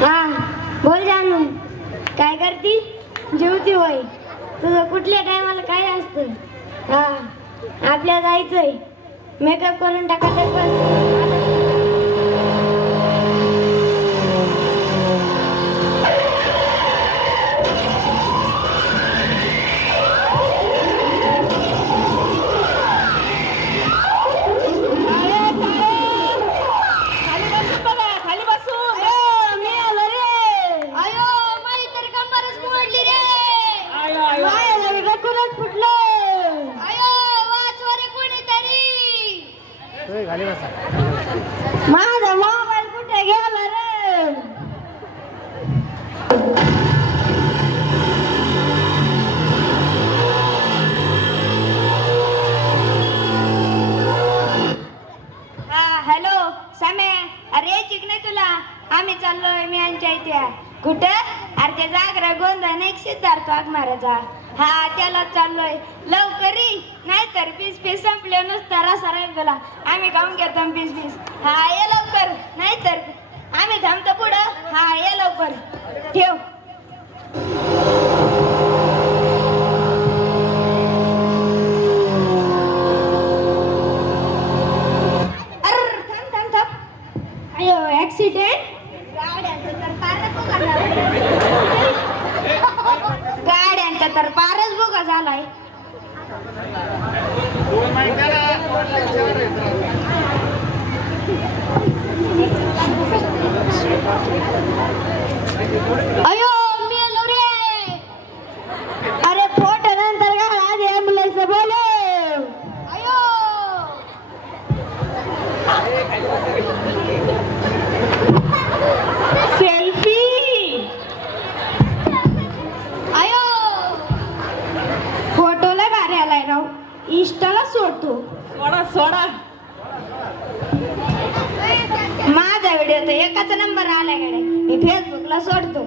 हा बोल जानू, काय करती? जेवती होय. तुझं कुठल्या टायमाला काय असतं? हा आपल्या जायचंय, मेकअप करून टाकायचं बस. माझा मोबाईल कुठे गेला रे? हा हॅलो समे, अरे चिकने तुला आम्ही चाललोय मी यांच्या इथे. कुठं? अरे ते जागरा गोंधळ नाही सिद्धार्थ वाघमाराचा, हा त्याला चाललोय. लवकर नाही तर पीस पीस संपले नुसता रसा राहील तुला. आम्ही खाऊन घेतो पीस पीस. हा ये लवकर, नाही तर आम्ही थांबतो पुढं. हा ये लवकर, ठेव. अरे थांब थांब थांब. अयो ऍक्सिडेंट. गाड्यांचा तर फारच बोगा झालाय. अयो मेलो रे. अरे फोटो नंतर का आधी ॲम्ब्युलन्स बोलो. अयो सेल्फी. अयो फोटोला गारे आलाय राव, इंस्टाला सोडतो. सोडा सोडा. माझा व्हिडिओ तर एकाच नंबर आलाय गाड्या, मी फेसबुकला सोडतो.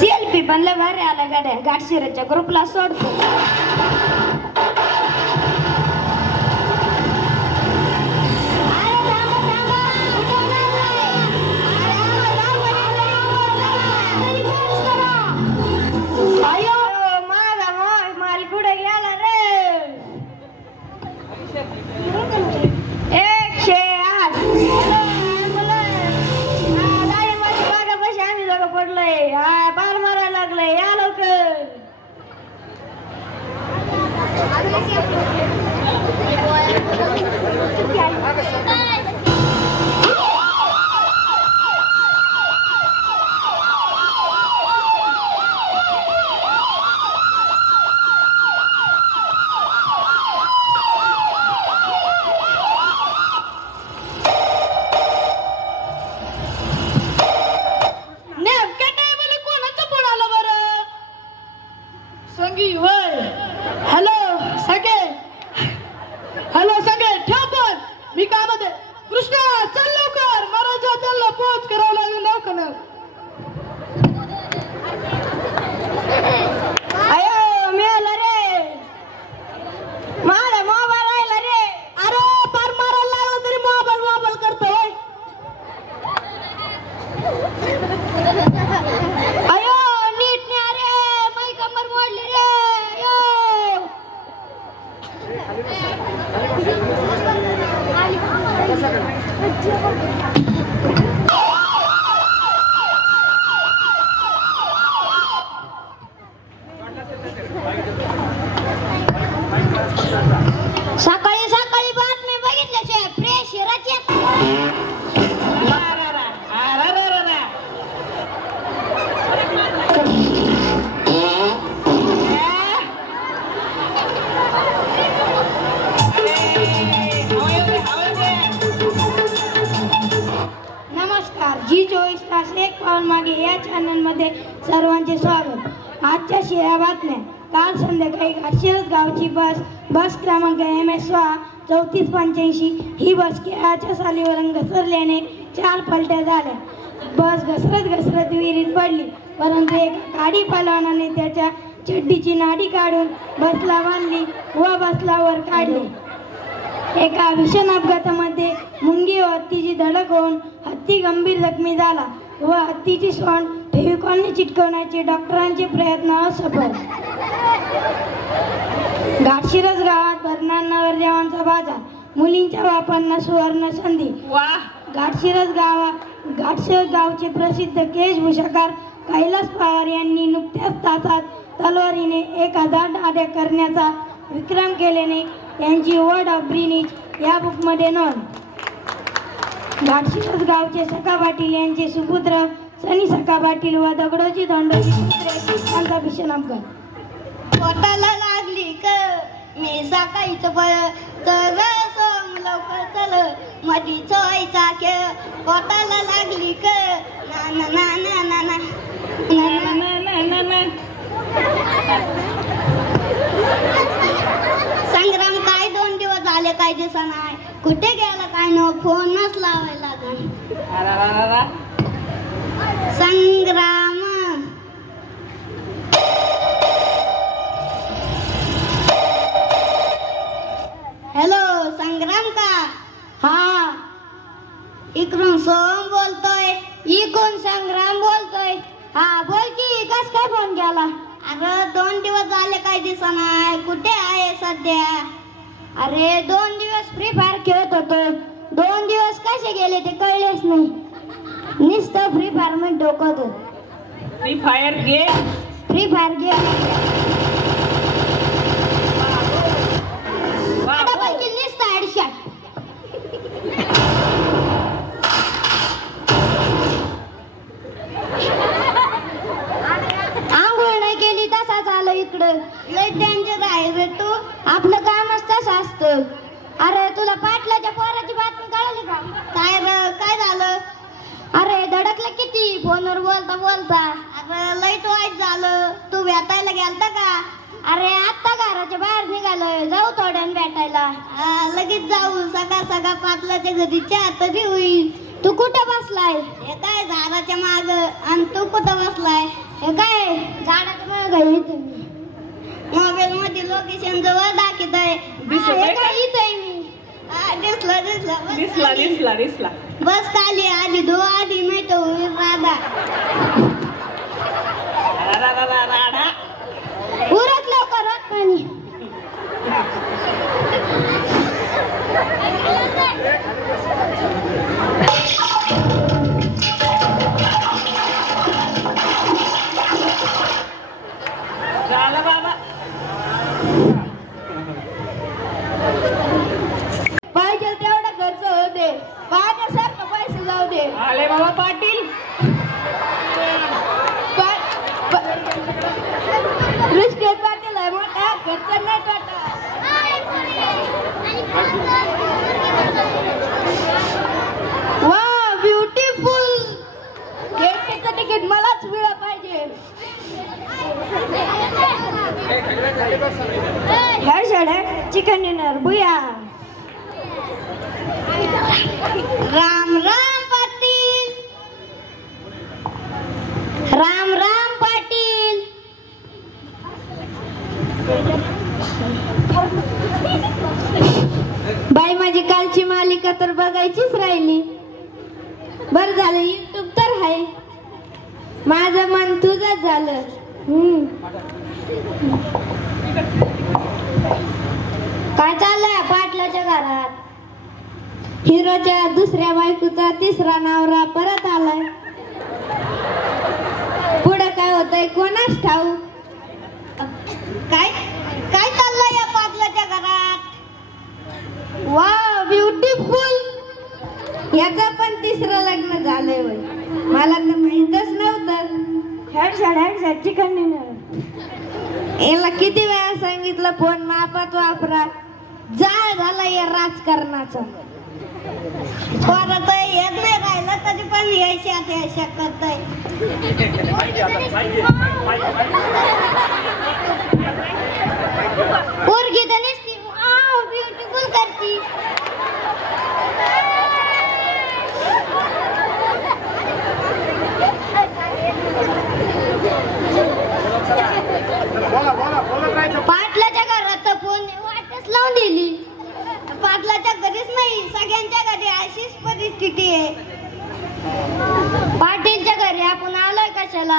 सेल्फी पण लय भारी आला गाड्या, घाटशिराच्या ग्रुपला सोडतो. सकाळी सकाळी बातमी बघितल्याशिवाय फ्रेश राहते. नमस्कार, जी24 तास एक पाऊल मागे या चॅनलमध्ये सर्वांचे स्वागत. आजच्या शिळ्या बातम्या. काल संध्याकाळी घाटशिरस गावची बस क्रमांक MS/3485 ही बस केळाच्या सालीवरून घसरल्याने 4 पलट्या झाल्या. बस घसरत घसरत विहिरीत पडली, परंतु एका गाडी पलवानाने त्याच्या चड्डीची नाडी काढून बसला बांधली व बसला वर काढली. एका भीषण अपघातामध्ये मुंगी व हत्तीची धडक होऊन हत्ती गंभीर जखमी झाला व हत्तीची सोंड फेविकॉलने चिटकवण्याचे डॉक्टरांचे प्रयत्न असफल. घाटशिरस गावात भरणार नवरदेवांचा बाजार, मुलींच्या बापांना सुवर्ण संधी. घाटशिरस गावचे प्रसिद्ध केशभूषाकार कैलास पवार यांनी नुकत्याच तासात तलवारीने 1000 दाढ्या करण्याचा विक्रम केल्याने त्यांची वर्ड ऑफ ग्रीनिच या बुकमध्ये नोंद. घाटशिरस गावचे सखा पाटील यांचे सुपुत्र सनी सखा पाटील व दगडोजी धोंडोजी यांचा भीषण अपघात. पोटाला लागली क मी सकाळीच तर लवकर चल मधी चोयचा खेळ. पोटाला लागली क ना ना ना ना ना ना ना ना ना. संग्राम काय 2 दिवस झाले काय दिसा नाही, कुठे गेला काय नो, फोनच लावायला लागला. संग्राम हॅलो संग्राम का? हा, इकडून सोम बोलतोय. इकडून संग्राम बोलतोय. हा बोल की, कस काय फोन केला? अरे 2 दिवस झाले काय दिसा नाही, कुठे आहे सध्या? अरे 2 दिवस फ्री फायर खेळत होतो. 2 दिवस कसे गेले ते कळलेच नाही. नुसतं फ्री फायर मध्ये डोकं होतं. Free fire game. नुसतं हेडशॉट. आंघोळ नाही केली तसाच आलो इकडं. लय डेंजर आहे रे तू. आपलं कामच तसं असतं. अरे तुला पाटलाच्या पोराची बातमी कळली का? काय रे काय झालं? अरे धडकलं किती फोनवर बोलता बोलता. अरे लयच वाईट झालं. तू भेटायला गेलता का? अरे आत्ता घराच्या बाहेर निघालोय, जाऊ थोड्यान भेटायला. लगेच जाऊ. सगळा पाटलाच्या घरी चहा तरी होईल. तू कुठं बसलाय? हे काय झाडाच्या माग. आणि तू कुठं बसलाय? हे काय झाडाच्या मागं इथं. मोबाईल मध्ये लोकेशन जवळ दाखवत आहे. हे काय इथं मी. दिसला. बस खाली आधी धो आधी नाही तर होईल राधा. उरत लवकर होत पाणी. झालं बाबा. पाहिजे तेवढा खर्च होऊ दे, पाण्यासारखं पैसे जाऊ दे. आले बाबा पाटील. रिस्केट पाटील आहे मोठा, खर्च नाही तोटा. वा ब्युटिफुल. गेटचं तिकीट मलाच मिळालं पाहिजे. हेड चिकन डिनर बुया. राम राम पाटील. राम राम पाटील. बाई माझी कालची मालिका तर बघायचीच राहिली. बर झालं युट्यूब तर आहे. माझं मन तुझंच झालं. काय चाललंय पाटलाच्या घरात? हिरोच्या दुसऱ्या बायकोचा तिसरा नवरा परत आलाय. पुढे काय होतंय कोणास ठाऊ. काय काय चाललंय या पाटलाच्या घरात? वा ब्युटिफुल. याचं पण तिसरं लग्न झालंय वय. मला तर माहीतच नव्हतं. Headshot chicken dinner. याला किती वेळा सांगितलं फोन मापात वापरा. जाळ झाला या राजकारणाचा. परत येत नाही राहिलं तरी पण यशा करताय. पोरगी तर नुसती ब्युटिफुल करती. लावून दिली. पाटलाच्या घरीच नाही, सगळ्यांच्या घरी अशीच परिस्थिती आहे. पाटीलच्या घरी आपण आलोय कशाला?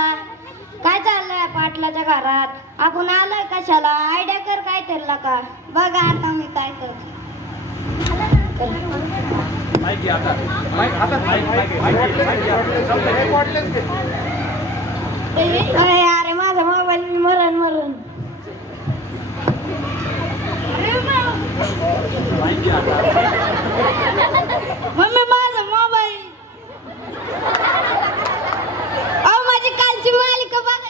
काय चाललंय पाटलाच्या घरात? आपण आलोय कशाला? आयडिया कर काय त्याला का. बघा आता मी काय करतो. अरे माझा मोबाईल मी मरण मम्मी माझा मोबाईल. अहो माझी कालची मालिका बघा.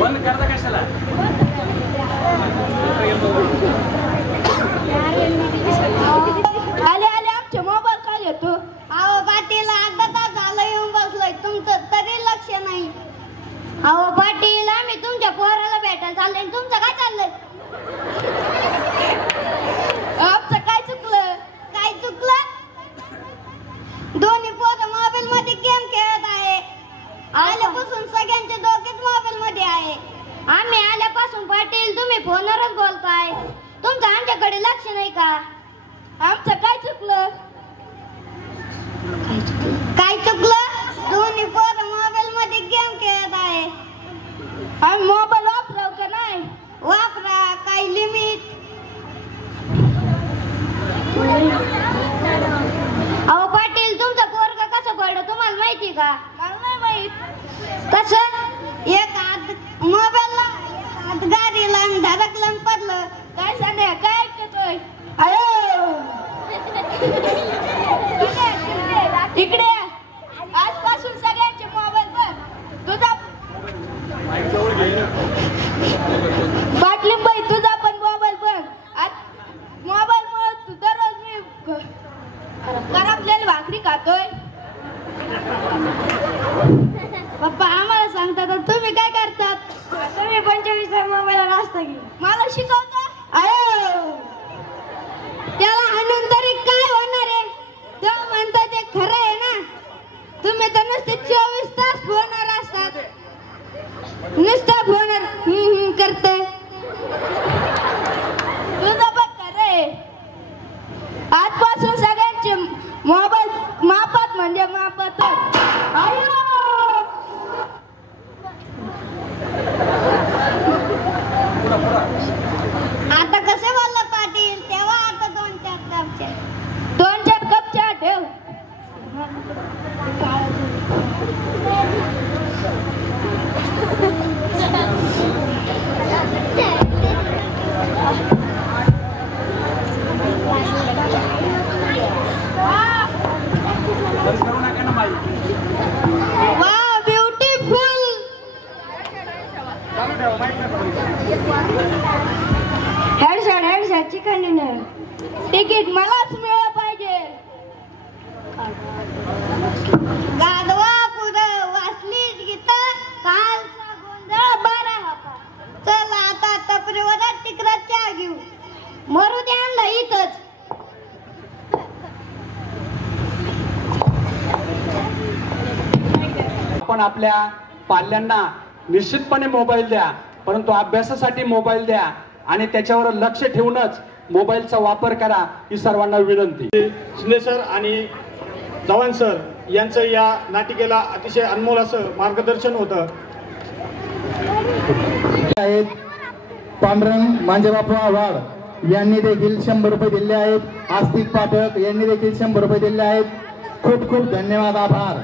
बंद करता कशाला? आले आमचे मोबाईल काय घेतो. अहो पाटील अर्धा तास झालं येऊन बसलोय, तुमचं तरी लक्ष नाही. अहो पाटील आम्ही तुमच्या पोराला भेटायला चाललोय. तुमचं काय चाललंय? आमचं काय चुकलं? काय चुकलं? दोन्ही पोरं मोबाईल मध्ये गेम खेळत आहे. आल्यापासून सगळ्यांचे डोकेच मोबाईल मध्ये आहे. आम्ही आल्यापासून पाटील तुम्ही फोनवरच बोलताय. तुमचं आमच्याकडे लक्ष नाही का? आमचं काय चुकलं? काय चुकलं? दोन्ही पोरं मोबाईल मध्ये गेम खेळत आहे. आम्ही मोबाईल वापराव का नाही? वापरा, काही लिमिट. अहो पाटील तुमचं पोरगा कसं पडलं तुम्हाला माहिती का? मला नाही माहित. कसं? एक हात मोबाईलला, एक हात गाडीला आणि धडकलं आणि पडलं. काय सांगा काय ऐकतोय? अयो इकडे आजपासून सगळ्यांचे मोबाईल बघ. तुझा बाटलीबाई तुझा पण मोबाईल बघ. आज मोबाईल मुळे तू दररोज मी करपलेली भाकरी खातोय. पप्पा आम्हाला सांगतात तुम्ही काय करतात? तुम्ही 25 मोबाईलवर असता की मला शिकवता. अयो त्याला आणून तरी काय होणार आहे? तो म्हणतो ते खरं आहे ना. तुम्ही तर नुसते 24 तास फोनवर असतात. नुसतं फोनवर करतोय. तुझं बघ खरं आहे. आजपासून सगळ्यांचे मोबाईल मापात म्हणजे मापातच. आता कसे बोलला पाटील? तेव्हा आता 2-4 कप चहा ठेव. करू नका ना बाई. वा beautiful. Headshot chicken dinner. Ticket मलाच मिळालं पाहिजे. गाढवा पुढं वाचलीच गीता. कालचा गोंधळ बरा होता. चल आता टपरीवर तिकडे चहा घेऊ. मरू दे आणलं इथंच. आपण आपल्या पाल्यांना निश्चितपणे मोबाईल द्या, परंतु अभ्यासासाठी मोबाईल द्या आणि त्याच्यावर लक्ष ठेवूनच मोबाईलचा वापर करा ही सर्वांना विनंती. शिंदे सर आणि चव्हाण सर यांचं या नाटिकेला अतिशय अनमोल असं मार्गदर्शन होतं. आहेत पांडुरंग मांजेबापा वाड यांनी देखील 100 रुपये दिले आहेत. आस्तिक पाठक यांनी देखील 100 रुपये दिले आहेत. खूप खूप धन्यवाद, आभार.